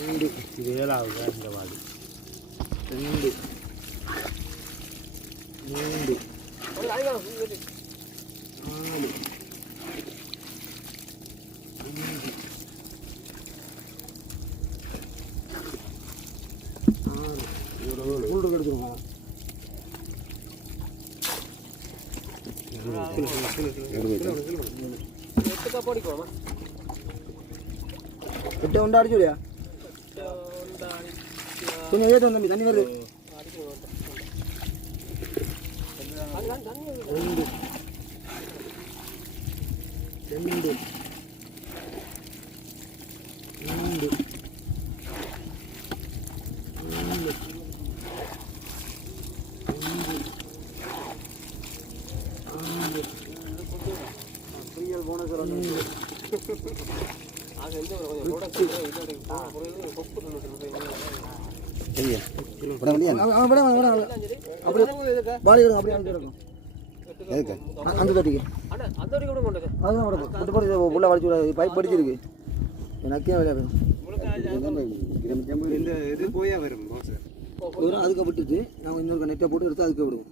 2 இது 7வது இந்த வாடி 2 3 4 எட்டு உண்டா அடிச்சுடியா கொஞ்சம் ஏற்று தம்பி தண்ணி வருது 2 2 3 பைப் படிச்சிருக்கு எனக்கே அதுக்கு விட்டுட்டு நாங்கள் இன்னொரு நெட்டை போட்டு எடுத்து அதுக்கு விடுவோம்.